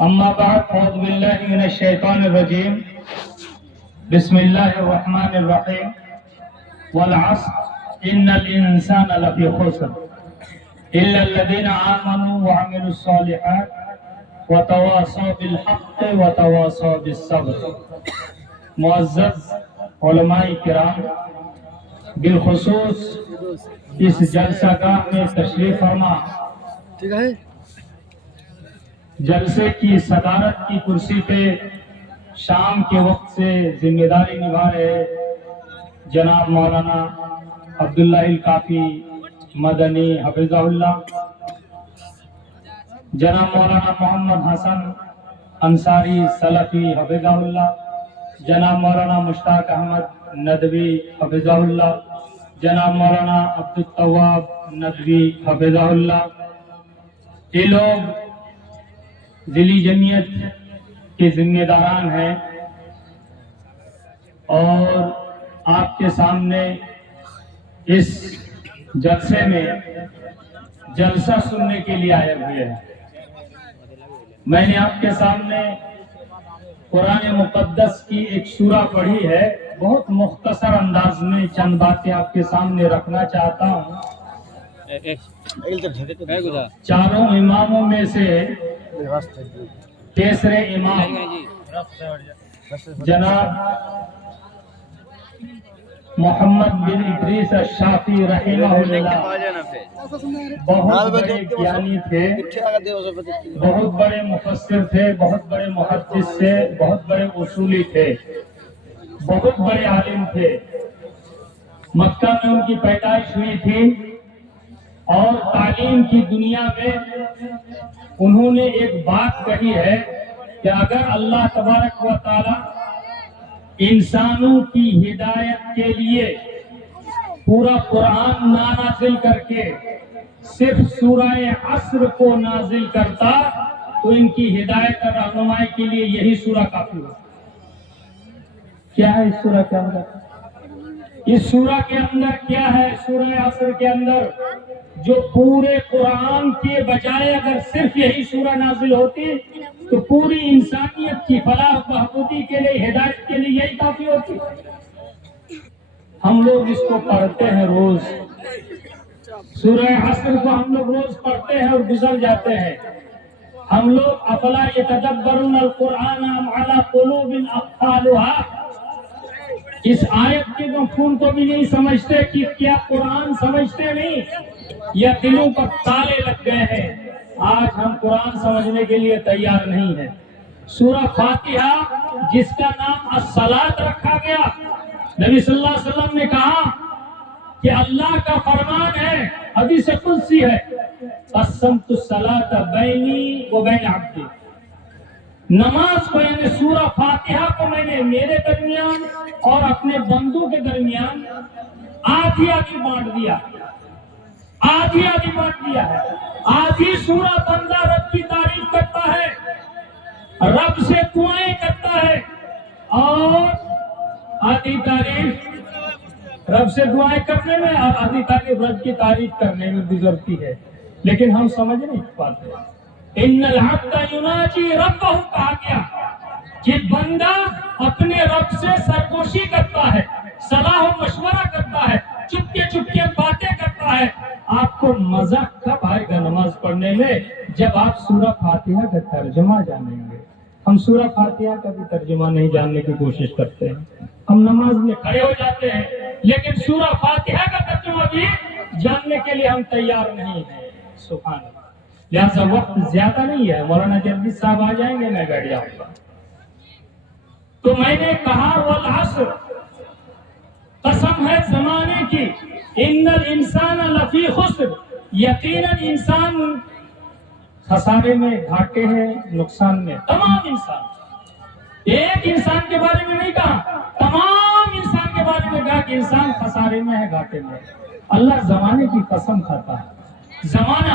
أما بعد أعوذ بالله من الشيطان الرجيم بسم الله الرحمن الرحيم والعصر إن الإنسان لفي خسر إلا الذين آمنوا وعملوا الصالحات وتواصوا بالحق وتواصوا بالصبر. معزز علماء کرام، بالخصوص اس جلسہ گاہ میں تشریف فرما جلسے کی صدارت کی کرسی پہ شام کے وقت سے ذمہ داری نبھا رہے جناب مولانا عبداللہ الکافی مدنی حفظہ اللہ، جناب مولانا محمد حسن انصاری سلفی حفظہ اللہ، جناب مولانا مشتاق احمد ندوی حفظہ اللہ، جناب مولانا عبدالتواب ندوی حفظہ اللہ، یہ لوگ ذیلی جمعیت کے ذمہ داران ہیں اور آپ کے سامنے اس جلسے میں جلسہ سننے کے لیے آئے ہوئے ہیں۔ میں نے آپ کے سامنے قرآن مقدس کی ایک سورہ پڑھی ہے، بہت مختصر انداز میں چند باتیں آپ کے سامنے رکھنا چاہتا ہوں۔ چاروں اماموں میں سے تیسرے امام جناب محمد بن ادریس الشافعی رحمہ اللہ بہت بڑے گیانی تھے، بہت بڑے مفسر تھے، بہت بڑے محدث تھے، بہت بڑے اصولی تھے، بہت بڑے عالم تھے۔ مکہ میں ان کی پیدائش ہوئی تھی اور تعلیم کی دنیا میں انہوں نے ایک بات کہی ہے کہ اگر اللہ تبارک و تعالی انسانوں کی ہدایت کے لیے پورا قرآن نہ نازل کر کے صرف سورہ عصر کو نازل کرتا تو ان کی ہدایت اور رہنمائی کے لیے یہی سورہ کافی ہو۔ کیا ہے اس سورہ کے اندر؟ اس سورہ کے اندر کیا ہے؟ سورہ عصر کے اندر جو پورے قرآن کے بجائے اگر صرف یہی سورہ نازل ہوتی تو پوری انسانیت کی فلاح و بہبودی کے لیے، ہدایت کے لیے یہی کافی ہوتی۔ ہم لوگ اس کو پڑھتے ہیں روز، سورہ عصر کو ہم لوگ روز پڑھتے ہیں اور گزر جاتے ہیں۔ ہم لوگ افلا یتدبرون القرآن ام علی قلوب اقفالها، اس آیت کے مفہوم کو بھی نہیں سمجھتے کہ کیا قرآن سمجھتے نہیں یا دلوں پر تالے لگ گئے ہیں۔ آج ہم قرآن سمجھنے کے لیے تیار نہیں ہیں۔ سورہ فاتحہ جس کا نام الصلاۃ رکھا گیا، نبی صلی اللہ علیہ وسلم نے کہا کہ اللہ کا فرمان ہے، حدیث قدسی ہے، قسمت الصلاۃ بینی و بین عبدی، نماز کو یعنی سورہ فاتحہ کو میں نے میرے درمیان اور اپنے بندوں کے درمیان آدھی آدھی بانٹ دیا، آدھی آدھی بانٹ دیا ہے۔ آدھی سورہ بندہ رب کی تعریف کرتا ہے، رب سے دعائیں کرتا ہے، اور آدھی تعریف رب سے دعائیں کرنے میں اور آدھی تعریف رب کی تعریف کرنے میں گزرتی ہے، لیکن ہم سمجھ نہیں پاتے۔ ان العبد یناجی ربہ کہا گیا کہ بندہ اپنے رب سے سرگوشی کرتا ہے، صلاح و مشورہ کرتا ہے، چپکے چپکے باتیں کرتا ہے۔ آپ کو مزہ کب آئے گا نماز پڑھنے میں؟ جب آپ سورہ فاتحہ کا ترجمہ جانیں گے۔ ہم سورہ فاتحہ کا بھی ترجمہ نہیں جاننے کی کوشش کرتے ہیں، ہم نماز میں کھڑے ہو جاتے ہیں لیکن سورہ فاتحہ کا ترجمہ بھی جاننے کے لیے ہم تیار نہیں ہیں۔ سبحان اللہ۔ لہذا وقت زیادہ نہیں ہے، مولانا جلدی صاحب آ جائیں گے، میں بیٹھ جاؤں گا۔ تو میں نے کہا والعصر، قسم ہے زمانے کی، ان الانسان لفی خسر، یقیناً انسان خسارے میں، گھاٹے ہیں، نقصان میں، تمام انسان۔ ایک انسان کے بارے میں نہیں کہا، تمام انسان کے بارے میں کہا کہ انسان خسارے میں ہے، گھاٹے میں۔ اللہ زمانے کی قسم کھاتا ہے، زمانہ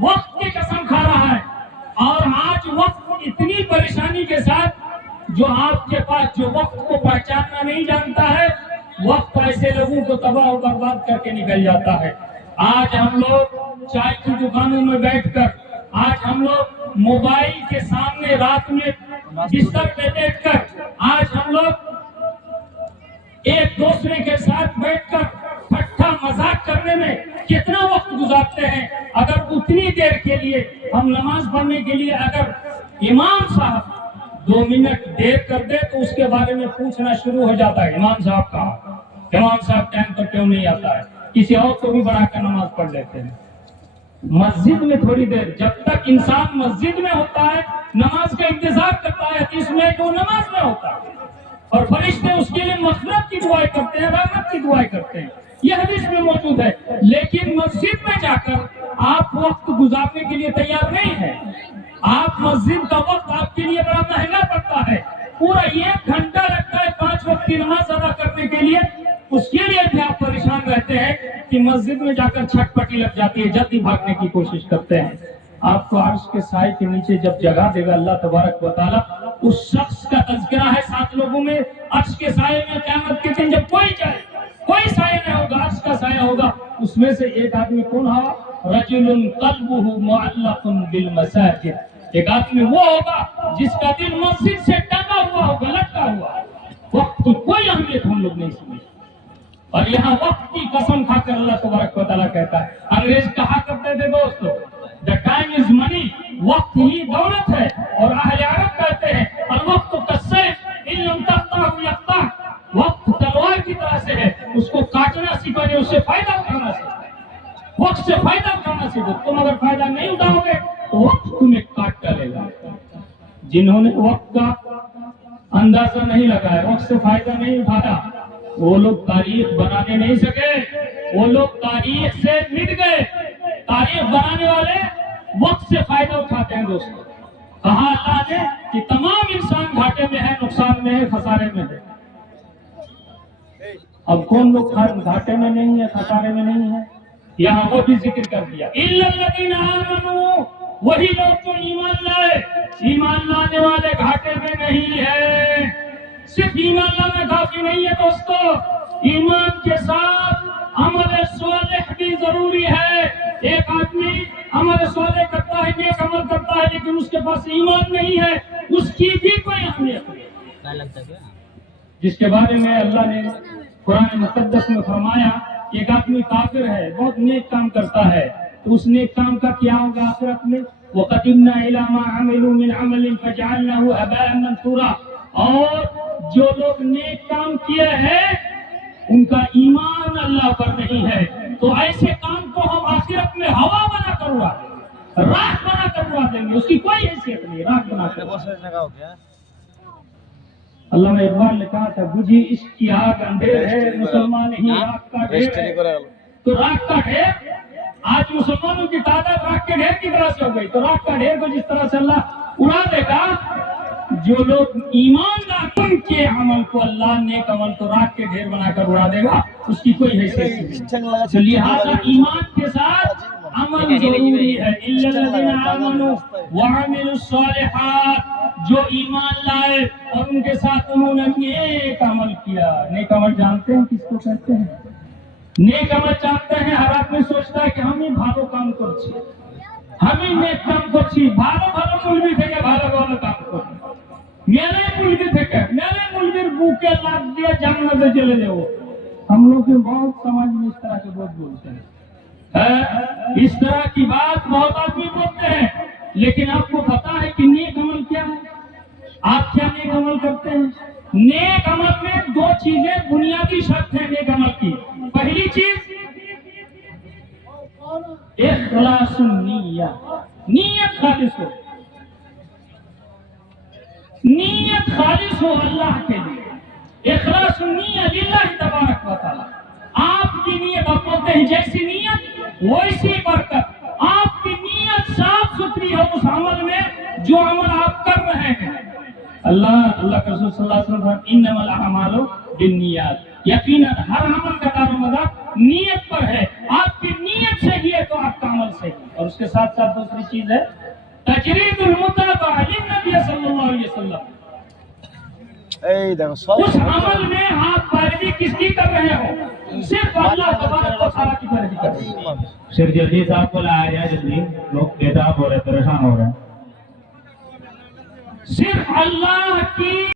وقت کی قسم کھا رہا ہے، اور آج وقت اتنی پریشانی کے ساتھ جو آپ کے پاس جو وقت کو پہچاننا نہیں جانتا ہے، وقت ایسے لوگوں کو تباہ و برباد کر کے نکل جاتا ہے۔ آج ہم لوگ چائے کی دکانوں میں بیٹھ کر آج ہم لوگ موبائل کے سامنے رات میں بستر پہ بیٹھ کر آج ہم لوگ ایک دوسرے کے ساتھ بیٹھ کر ٹھٹھا مذاق کرنے میں کتنا وقت گزارتے ہیں. اگر اتنی دیر کے لیے ہم نماز پڑھنے کے لیے اگر امام صاحب 2 منٹ دیر کر دے تو اس کے بارے میں پوچھنا شروع ہو جاتا ہے, امام صاحب کہاں, امام صاحب ٹائم پر کیوں نہیں آتا ہے, کسی اور کو بھی بڑھا کر نماز پڑھ لیتے ہیں. مسجد میں تھوڑی دیر, جب تک انسان مسجد میں ہوتا ہے نماز کا انتظار کرتا ہے, حدیث میں جو نماز میں ہوتا ہے اور فرشتے اس کے لیے مغفرت کی دعائیں کرتے ہیں, رحمت کی دعائیں کرتے ہیں, یہ حدیث میں موجود ہے. لیکن مسجد میں جا کر آپ وقت گزارنے کے لیے تیار نہیں ہیں. آپ مسجد کا وقت آپ کے لیے بڑا مہنگا پڑتا ہے, پورا 1 گھنٹہ لگتا ہے 5 وقت کی نماز ادا کرنے کے لیے. اس کے لیے بھی آپ پریشان رہتے ہیں کہ مسجد میں جا کر چھٹ پٹی لگ جاتی ہے, جلدی بھاگنے کی کوشش کرتے ہیں. آپ کو عرش کے سائے کے نیچے جب جگہ دے گا اللہ تبارک و تعالیٰ, اس شخص کا تذکرہ ہے 7 لوگوں میں عرش کے سائے میں قیامت کے دن جب کوئی سایہ نہیں ہوگا, عرش کا سایہ ہوگا. اس میں سے ایک آدمی کون ہوا؟ رجل قلبہ معلق بالمساجد, ایک آدمی وہ ہوگا جس کا دل مسجد سے ٹنگا ہوا ہوگا, لٹکا ہوا. وقت کی کوئی اہمیت ہم لوگ نہیں سمجھتے, اور یہاں وقت کی قسم کھا کر اللہ تبارک و تعالیٰ کہتا ہے. انگریز کہا کرتے تھے دوستو, the time is money, وقت ہی دولت ہے. اور اہل عرب کہتے ہیں الوقت کالسیف ان لم تقطعه يقطعك, وقت تلوار کی طرح سے ہے, اس کو کاٹنا سیکھو, اس سے فائدہ اٹھانا سیکھو, وقت سے فائدہ اٹھانا سیکھو. تم اگر فائدہ نہیں اٹھاؤ گے تو وقت تمہیں کاٹ ڈالے گا. جنہوں نے وقت کا اندازہ نہیں لگایا, وقت سے فائدہ نہیں اٹھایا, وہ لوگ تاریخ بنانے نہیں سکے, وہ لوگ تاریخ سے مٹ گئے. تاریخ بنانے والے وقت سے فائدہ اٹھاتے ہیں دوستوں. کہا اللہ نے کہ تمام انسان گھاٹے میں ہے, نقصان میں ہے, خسارے میں ہے. اب کون لوگ گھاٹے میں نہیں ہے, خسارے میں نہیں ہے؟ یہاں وہ بھی ذکر کر دیا, الا الذین آمنوا, وہی لوگ جو ایمان لائے. ایمان لانے والے گھاٹے میں نہیں ہے. صرف ایمان لانا کافی نہیں ہے دوستو, ایمان کے ساتھ عمل صالح بھی ضروری ہے. ایک آدمی عمل صالح کرتا ہے, نیک عمل کرتا ہے, لیکن اس کے پاس ایمان نہیں ہے, اس کی بھی کوئی اہمیت نہیں. جس کے بارے میں اللہ نے قرآن مقدس میں فرمایا, ایک آدمی کافر ہے, بہت نیک کام کرتا ہے, تو اس نیک کام کا کیا ہوگا آخرت میں؟ وَقَدِمْنَا إِلَىٰ مَا عَمِلُوا مِنْ عَمَلٍ فَجَعَلْنَاهُ هَبَاءً مَنثُورًا. اور جو لوگ نیک کام کیے ہیں ان کا ایمان اللہ پر نہیں ہے, تو ایسے کام کو ہم آخرت میں ہوا بنا کر اڑا دیں گے, راکھ بنا کر اڑا دیں گے, اس کی کوئی حیثیت نہیں, راکھ بنا کر. علامہ اقبال نے کہا تھا, بجھی عشق کی آگ اندھیر ہے, مسلمان ہی راکھ کا ڈھیر ہے. تو راکھ کا ڈھیر, آج مسلمانوں کی تعداد راکھ کے ڈھیر کی طرح سے ہو گئی, تو راکھ کا ڈھیر کو جس طرح سے اللہ اڑا دے گا, جو لوگ ایماندار ان کے عمل کو اللہ نیک عمل کو راکھ کے ڈھیر بنا کر اڑا دے گا, اس کی کوئی حیثیت نہیں. لہذا ایمان کے ساتھ عمل ضروری ہے. الا الذین آمنوا وعملوا الصالحات, جو ایمان لائے اور ان کے ساتھ انہوں نے نیک عمل کیا. نیک عمل جانتے ہیں کس کو کہتے ہیں؟ نیک عمل جانتے ہیں, ہر آدمی سوچتا ہے کہ ہم ہی بھالو کام کرچی, ہم ہی نیک کام کرچی, بھالو بھالو مولوی تھے کہ بھالو بھالو کام کرچی, میلے مولوی تھے کہ میلے مولوی بوکے لاگ دیا جنگ میں چلے جاؤ. ہم لوگ بہت سمجھ میں اس طرح کے بہت بولتے ہیں, اس طرح کی بات بہت آدمی بولتے ہیں, لیکن آپ کو پتا ہے کہ نیک عمل کیا ہے؟ آپ کیا نیک عمل کرتے ہیں؟ نیک عمل میں 2 چیزیں بنیادی شرط ہیں نیک عمل کی. پہلی چیز اخلاص النیہ, نیت خالص ہو, نیت خالص ہو اللہ کے لیے. اخلاص النیہ للہ تبارک و تعالی. آپ کی نیت, آپ بولتے ہیں جیسی نیت ویسی برکت. آپ کی نیت صاف ستھری ہو اس عمل میں جو عمل آپ کر رہے ہیں. اللہ کے رسول صلی اللہ علیہ وسلم انما الاعمال بالنیات, یقیناً ہر عمل کا دار و مدار نیت پر ہے. آپ کی نیت صحیح ہے تو آپ کا عمل صحیح ہے. اور اس کے ساتھ ساتھ دوسری چیز ہے تجرید المتابعہ للنبی صلی اللہ علیہ وسلم. اس عمل میں آپ پیروی کس کی کر رہے ہو؟ صرف اللہ تبارک و تعالیٰ کی بندگی کریں. شیخ جلدی صاحب کو لایا جائے جلدی، لوگ بے تاب ہو رہے، پریشان ہو رہے ہیں. صرف اللہ کی